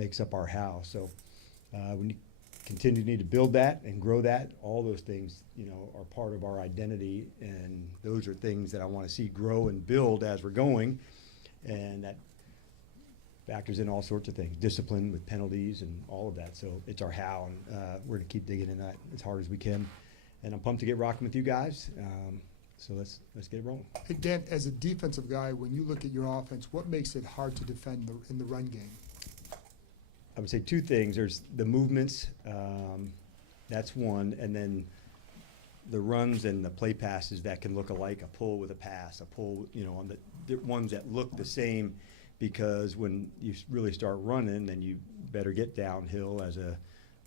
makes up our how. So we continue to need to build that and grow that. All those things, are part of our identity, and those are things that I want to see grow and build as we're going, and that factors in all sorts of things, discipline with penalties and all of that. So it's our how, and we're going to keep digging in that as hard as we can. And I'm pumped to get rocking with you guys. So let's get it rolling. Hey, Dan, as a defensive guy, when you look at your offense, what makes it hard to defend in the run game? I would say two things. There's the movements, that's one, and then the runs and the play passes that can look alike, a pull with a pass, a pull, on the ones that look the same, because when you really start running, then you better get downhill as a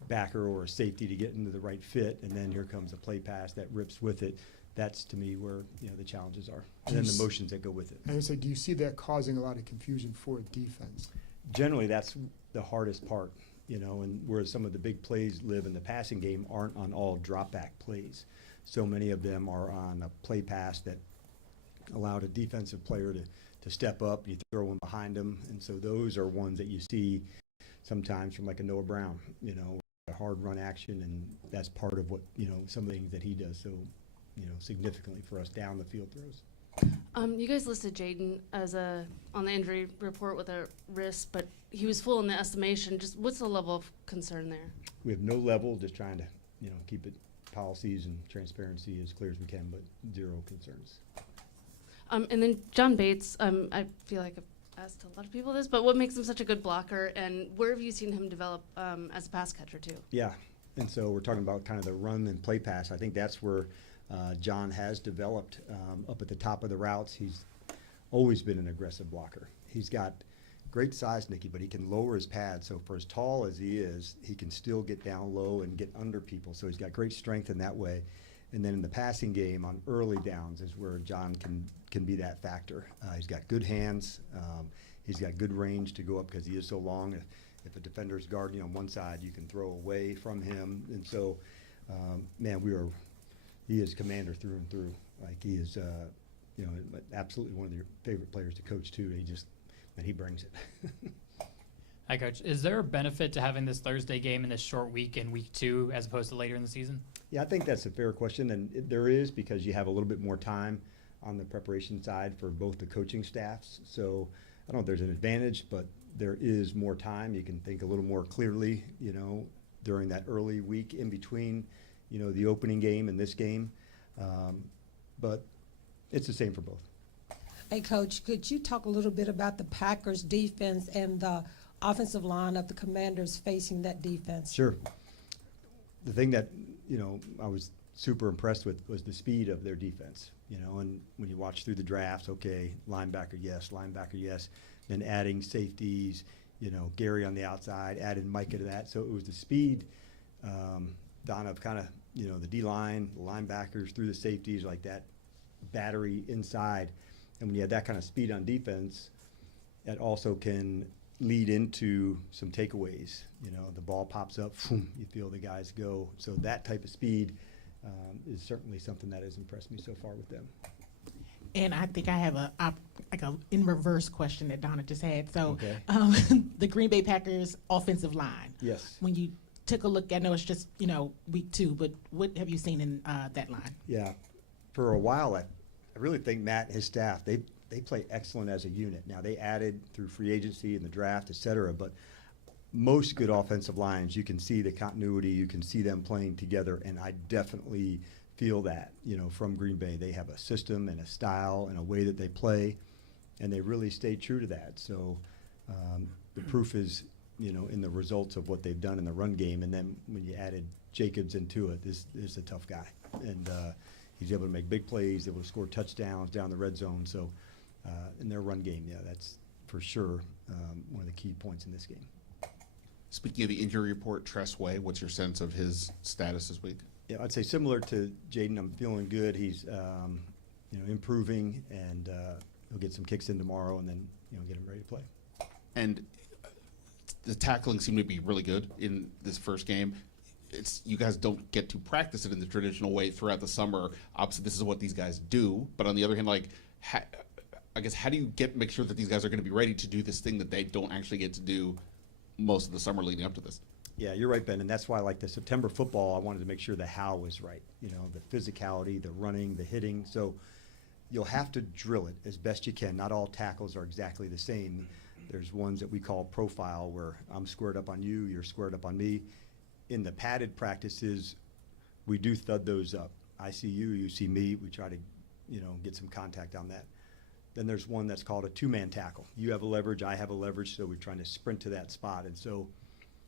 backer or a safety to get into the right fit, and then here comes a play pass that rips with it. That's, to me, where the challenges are, and then the motions that go with it. And I say, do you see that causing a lot of confusion for defense? Generally, that's the hardest part, and where some of the big plays live in the passing game aren't on all drop-back plays. So many of them are on a play pass that allowed a defensive player to step up, you throw one behind them, and so those are ones that you see sometimes from like a Noah Brown, a hard run action, and that's part of what, some of the things that he does so, significantly for us down the field throws. You guys listed Jaden as on the injury report with a wrist, but he was full in the estimation. Just what's the level of concern there? We have no level, just trying to, keep it policies and transparency as clear as we can, but zero concerns. And then John Bates, I feel like I've asked a lot of people this, but what makes him such a good blocker, and where have you seen him develop as a pass catcher too? Yeah, and so we're talking about kind of the run and play pass. I think that's where John has developed up at the top of the routes. He's always been an aggressive blocker. He's got great size, Nikki, but he can lower his pad. So for as tall as he is, he can still get down low and get under people. So he's got great strength in that way. And then in the passing game on early downs is where John can be that factor. He's got good hands. He's got good range to go up because he is so long. If a defender's guarding on one side, you can throw away from him. And so, he is commander through and through. Like he is, absolutely one of your favorite players to coach too. He brings it. Hi, Coach. Is there a benefit to having this Thursday game in this short week in week 2 as opposed to later in the season? Yeah, I think that's a fair question, and there is, because you have a little bit more time on the preparation side for both the coaching staffs. So I don't know if there's an advantage, but there is more time. You can think a little more clearly, during that early week in between, the opening game and this game. But it's the same for both. Hey, Coach, could you talk a little bit about the Packers defense and the offensive line of the Commanders facing that defense? Sure. The thing that, I was super impressed with was the speed of their defense, and when you watch through the drafts, okay, linebacker, yes, then adding safeties, Gary on the outside, added Micah to that. So it was the speed, Don, of kind of, the D-line, the linebackers through the safeties, like that battery inside. And when you have that kind of speed on defense, that also can lead into some takeaways. The ball pops up, boom, you feel the guys go. So that type of speed is certainly something that has impressed me so far with them. And I think I have a in reverse question that Donna just had. So okay. The Green Bay Packers offensive line. Yes. When you took a look, I know it's just week 2, but what have you seen in that line? Yeah, for a while I really think Matt and his staff, they play excellent as a unit. Now they added through free agency and the draft, et cetera, but most good offensive lines, you can see the continuity, you can see them playing together, and I definitely feel that, from Green Bay. They have a system and a style and a way that they play, and they really stay true to that. So the proof is, in the results of what they've done in the run game, and then when you added Jacobs into it, this is a tough guy. And he's able to make big plays, able to score touchdowns down the red zone. So in their run game, yeah, that's for sure one of the key points in this game. Speaking of the injury report, Tress Way, what's your sense of his status this week? Yeah, I'd say similar to Jaden. I'm feeling good. He's improving, and he'll get some kicks in tomorrow, and then get him ready to play. And the tackling seemed to be really good in this first game. You guys don't get to practice it in the traditional way throughout the summer. Obviously, this is what these guys do. But on the other hand, how do you make sure that these guys are going to be ready to do this thing that they don't actually get to do most of the summer leading up to this. Yeah, you're right, Ben, and that's why, like the September football, I wanted to make sure the how was right. You know, the physicality, the running, the hitting. So you'll have to drill it as best you can. Not all tackles are exactly the same. There's ones that we call profile, where I'm squared up on you, you're squared up on me. In the padded practices, we do thud those up. I see you, you see me. We try to, you know, get some contact on that. Then there's one that's called a two-man tackle. You have a leverage, I have a leverage, so we're trying to sprint to that spot. And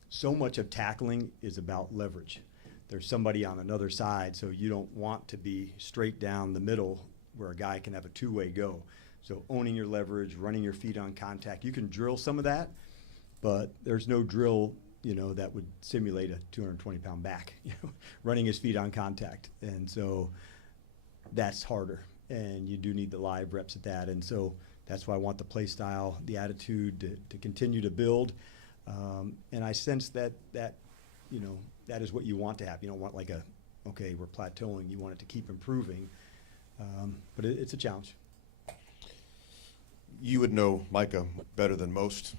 so much of tackling is about leverage. There's somebody on another side, so you don't want to be straight down the middle where a guy can have a two-way go. So owning your leverage, running your feet on contact, you can drill some of that, but there's no drill, you know, that would simulate a 220-pound back, you know, running his feet on contact. And so that's harder, and you do need the live reps at that. And so that's why I want the play style, the attitude to continue to build. And I sense that, you know, that is what you want to have. You don't want like okay, we're plateauing. You want it to keep improving. But it's a challenge. You would know Micah better than most.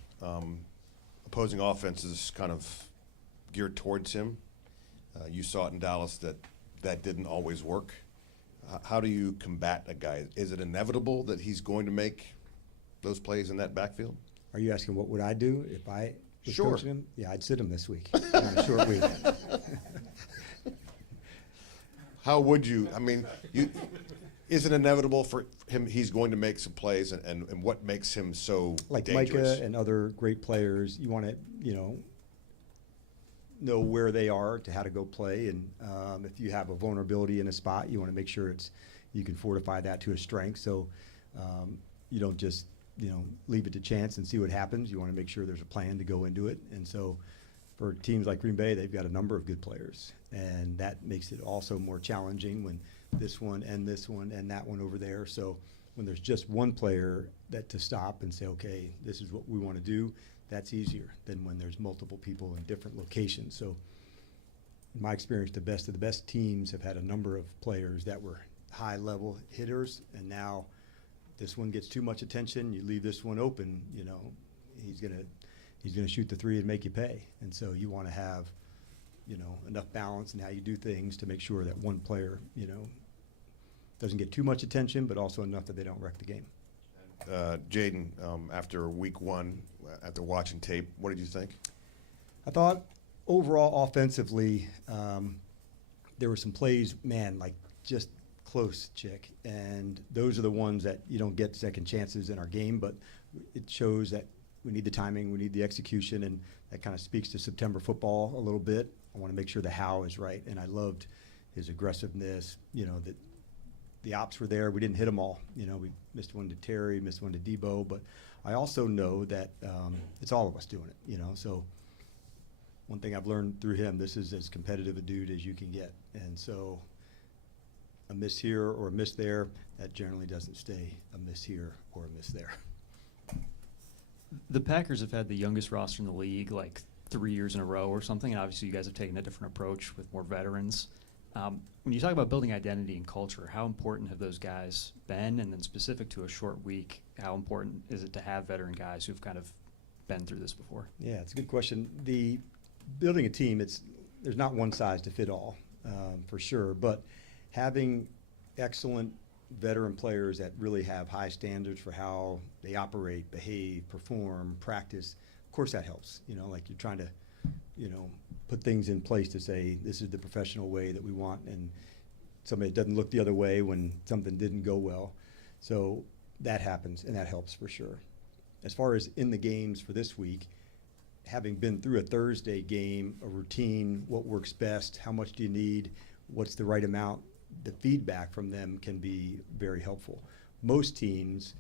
Opposing offenses kind of geared towards him. You saw it in Dallas that didn't always work. How do you combat a guy? Is it inevitable that he's going to make those plays in that backfield? Are you asking what would I do if I was Sure. coaching him? Yeah, I'd sit him this week on a short week. How would you? I mean, is it inevitable for him? He's going to make some plays, and what makes him so Like dangerous? Micah and other great players, you want to, you know where they are to how to go play. And if you have a vulnerability in a spot, you want to make sure you can fortify that to a strength. So you don't just, you know, leave it to chance and see what happens. You want to make sure there's a plan to go into it. And so for teams like Green Bay, they've got a number of good players. And that makes it also more challenging when this one and that one over there. So when there's just one player that to stop and say, okay, this is what we want to do, that's easier than when there's multiple people in different locations. So in my experience, the best of the best teams have had a number of players that were high-level hitters, and now this one gets too much attention, you leave this one open, you know, he's gonna shoot the three and make you pay. And so you want to have, you know, enough balance in how you do things to make sure that one player, you know, doesn't get too much attention, but also enough that they don't wreck the game. Jaden, after week one, after watching tape, what did you think? I thought overall offensively, there were some plays, man, like just close, Chick. And those are the ones that you don't get second chances in our game, but it shows that we need the timing, we need the execution, and that kind of speaks to September football a little bit. I want to make sure the how is right, and I loved his aggressiveness, you know, that the ops were there. We didn't hit them all. You know, we missed one to Terry, missed one to Debo, but I also know that it's all of us doing it, you know. So one thing I've learned through him, this is as competitive a dude as you can get. And so a miss here or a miss there, that generally doesn't stay a miss here or a miss there. The Packers have had the youngest roster in the league like 3 years in a row or something, and obviously you guys have taken a different approach with more veterans. When you talk about building identity and culture, how important have those guys been? And then specific to a short week, how important is it to have veteran guys who've kind of been through this before? Yeah, it's a good question. The building a team, there's not one size to fit all, for sure, but having excellent veteran players that really have high standards for how they operate, behave, perform, practice, of course that helps. You know, like you're trying to, you know, put things in place to say this is the professional way that we want, and somebody doesn't look the other way when something didn't go well. So that happens, and that helps for sure. As far as in the games for this week, having been through a Thursday game, a routine, what works best, how much do you need, what's the right amount, the feedback from them can be very helpful. Most teams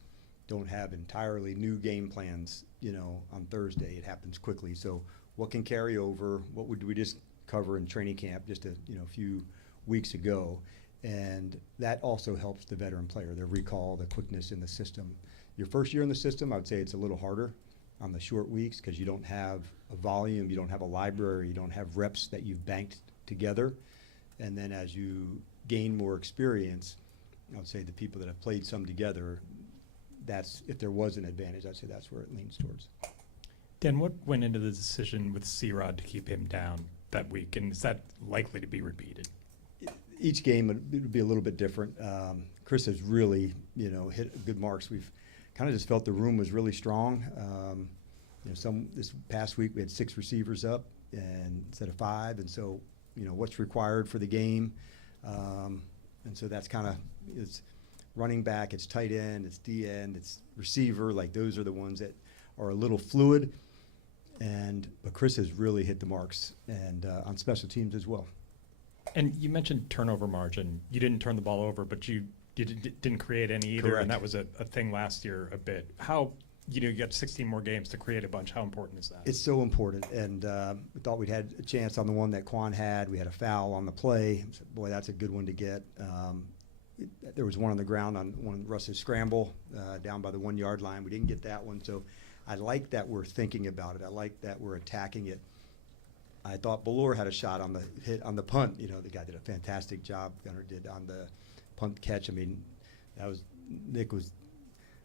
don't have entirely new game plans, you know, on Thursday. It happens quickly. So what can carry over? What would we just cover in training camp just a few weeks ago? And that also helps the veteran player, their recall, the quickness in the system. Your first year in the system, I would say it's a little harder on the short weeks because you don't have a volume, you don't have a library, you don't have reps that you've banked together. And then as you gain more experience, I would say the people that have played some together, that's, if there was an advantage, I'd say that's where it leans towards. Dan, what went into the decision with C-Rod to keep him down that week, and is that likely to be repeated? Each game it would be a little bit different. Chris has really, hit good marks. We've kind of just felt the room was really strong. This past week we had 6 receivers up and instead of 5, and so what's required for the game, and so that's kind of it's running back, it's tight end, it's D end, it's receiver. Like those are the ones that are a little fluid, but Chris has really hit the marks, and on special teams as well. And you mentioned turnover margin. You didn't turn the ball over, but you didn't create any either, Correct. and that was a thing last year a bit. How, you got 16 more games to create a bunch. How important is that? It's so important, and we thought we'd had a chance on the one that Quinn had. We had a foul on the play. Boy, that's a good one to get. There was one on the ground on one of Russ's scramble down by the 1 yard line. We didn't get that one, so I like that we're thinking about it. I like that we're attacking it. I thought Ballore had a shot on the hit on the punt. The guy did a fantastic job. Gunner did on the punt catch. I mean, Nick was,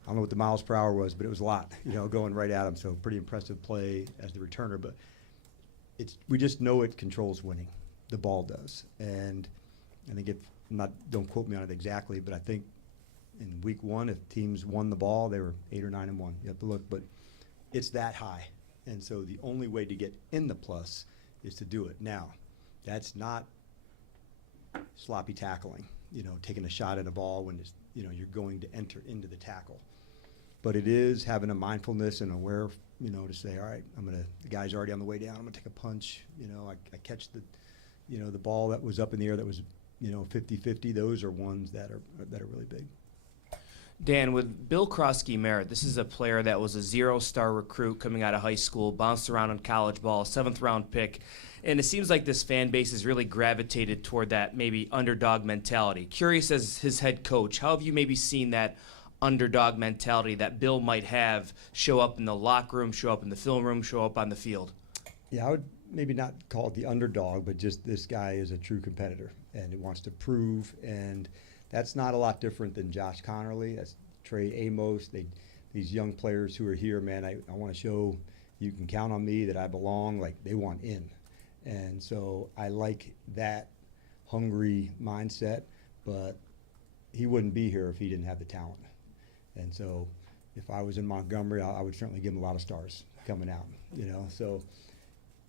I don't know what the miles per hour was, but it was a lot, going right at him. So pretty impressive play as the returner. But we just know it controls winning. The ball does. And I think don't quote me on it exactly, but I think in week 1, if teams won the ball, they were 8 or 9 and 1. You have to look, but it's that high. And so the only way to get in the plus is to do it. Now, that's not sloppy tackling, taking a shot at a ball when you're going to enter into the tackle. But it is having a mindfulness and aware, to say, all right, the guy's already on the way down. I'm gonna take a punch. I catch the ball that was up in the air that was, 50-50. Those are ones that are really big. Dan, with Bill Krosky-Merritt, this is a player that was a 0-star recruit coming out of high school, bounced around in college ball, 7th-round pick, and it seems like this fan base has really gravitated toward that maybe underdog mentality. Curious, as his head coach, how have you maybe seen that underdog mentality that Bill might have show up in the locker room, show up in the film room, show up on the field? Yeah, I would maybe not call it the underdog, but just this guy is a true competitor and he wants to prove, and that's not a lot different than Josh Connerly. That's Trey Amos. These young players who are here, man, I want to show you can count on me, that I belong. Like, they want in. And so I like that hungry mindset, but he wouldn't be here if he didn't have the talent. And so if I was in Montgomery, I would certainly give him a lot of stars coming out, So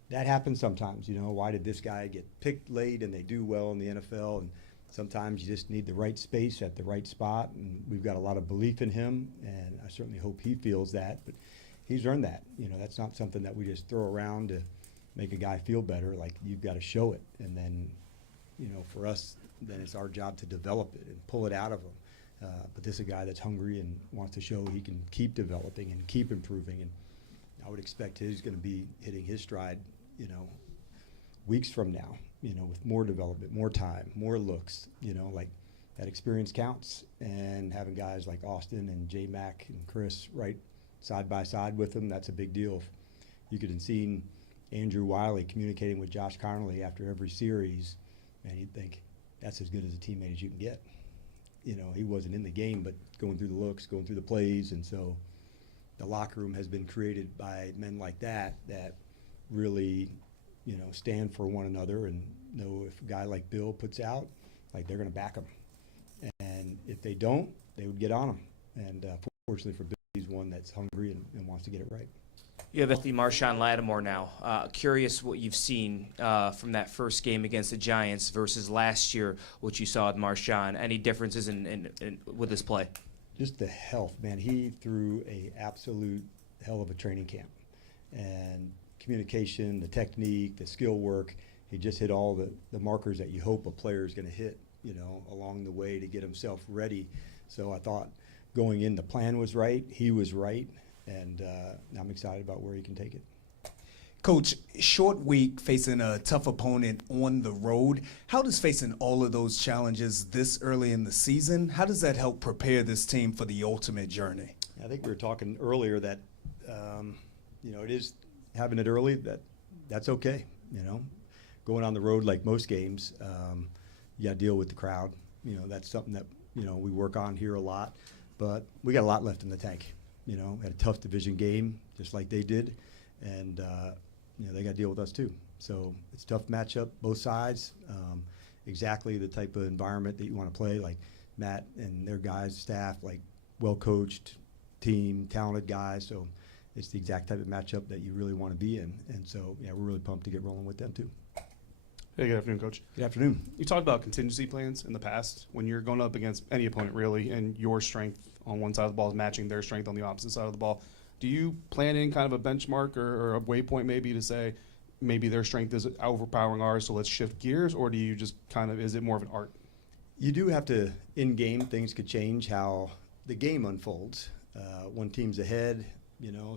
that happens sometimes, Why did this guy get picked late and they do well in the NFL? And sometimes you just need the right space at the right spot, and we've got a lot of belief in him, and I certainly hope he feels that. But he's earned that. That's not something that we just throw around to make a guy feel better. Like, you've got to show it, and then, for us, then it's our job to develop it and pull it out of him. But this is a guy that's hungry and wants to show he can keep developing and keep improving, and I would expect he's going to be hitting his stride, weeks from now, with more development, more time, more looks, like that experience counts. And having guys like Austin and J-Mac and Chris right side by side with him, that's a big deal. If you could have seen Andrew Wiley communicating with Josh Connerly after every series, man, you'd think that's as good as a teammate as you can get. He wasn't in the game, but going through the looks, going through the plays, and so the locker room has been created by men like that really, stand for one another and know if a guy like Bill puts out, like, they're going to back him. And if they don't, they would get on him. And fortunately for Bill, he's one that's hungry and wants to get it right. You have healthy Marshawn Lattimore now. Curious what you've seen from that first game against the Giants versus last year, what you saw with Marshawn. Any differences in with his play? Just the health, man. He threw a absolute hell of a training camp. And communication, the technique, the skill work, he just hit all the markers that you hope a player is going to hit, along the way to get himself ready. So I thought going in, the plan was right, he was right, and I'm excited about where he can take it. Coach, short week facing a tough opponent on the road. How does facing all of those challenges this early in the season, how does that help prepare this team for the ultimate journey? I think we were talking earlier that, it is having it early, that's okay, Going on the road like most games, you got to deal with the crowd. That's something that, we work on here a lot. But we got a lot left in the tank. Had a tough division game, just like they did. and they got to deal with us too. So it's a tough matchup, both sides. Exactly the type of environment that you want to play. Like Matt and their guys, staff, like well coached team, talented guys. So it's the exact type of matchup that you really want to be in. And so we're really pumped to get rolling with them too. Hey, good afternoon, Coach. Good afternoon. You talked about contingency plans in the past when you're going up against any opponent, really, and your strength on one side of the ball is matching their strength on the opposite side of the ball. Do you plan in kind of a benchmark or a waypoint maybe to say maybe their strength is overpowering ours, so let's shift gears, or do you just kind of, is it more of an art? You do have to, in game, things could change how the game unfolds. One team's ahead,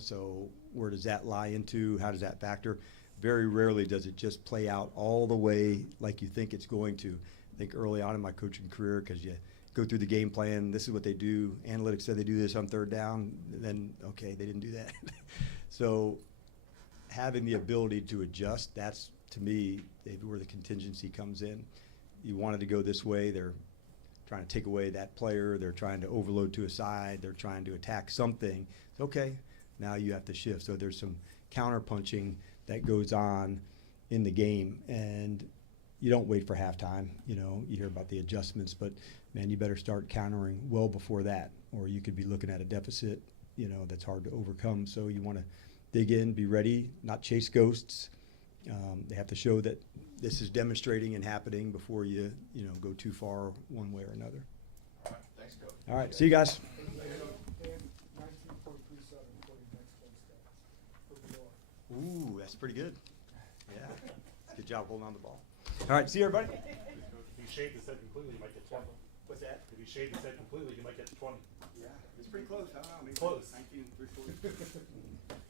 so where does that lie into? How does that factor? Very rarely does it just play out all the way like you think it's going to. I think early on in my coaching career, because you go through the game plan, this is what they do, analytics said they do this on third down, then, okay, they didn't do that. So having the ability to adjust, that's, to me, where the contingency comes in. You wanted to go this way, they're trying to take away that player, they're trying to overload to a side, they're trying to attack something. It's okay, now you have to shift. So there's some counter punching that goes on in the game, and you don't wait for halftime. You hear about the adjustments, but man, you better start countering well before that, or you could be looking at a deficit, that's hard to overcome. So you want to dig in, be ready, not chase ghosts. They have to show that this is demonstrating and happening before you go too far one way or another. All right, thanks, Coach. All right, see you guys. Ooh, that's pretty good. Yeah, good job holding on the ball. All right, see you, everybody. If you shade the set completely, you might get 20. What's that? If you shade the set completely, you might get 20. Yeah, it's pretty close. I don't know. Maybe Close. 19, 340.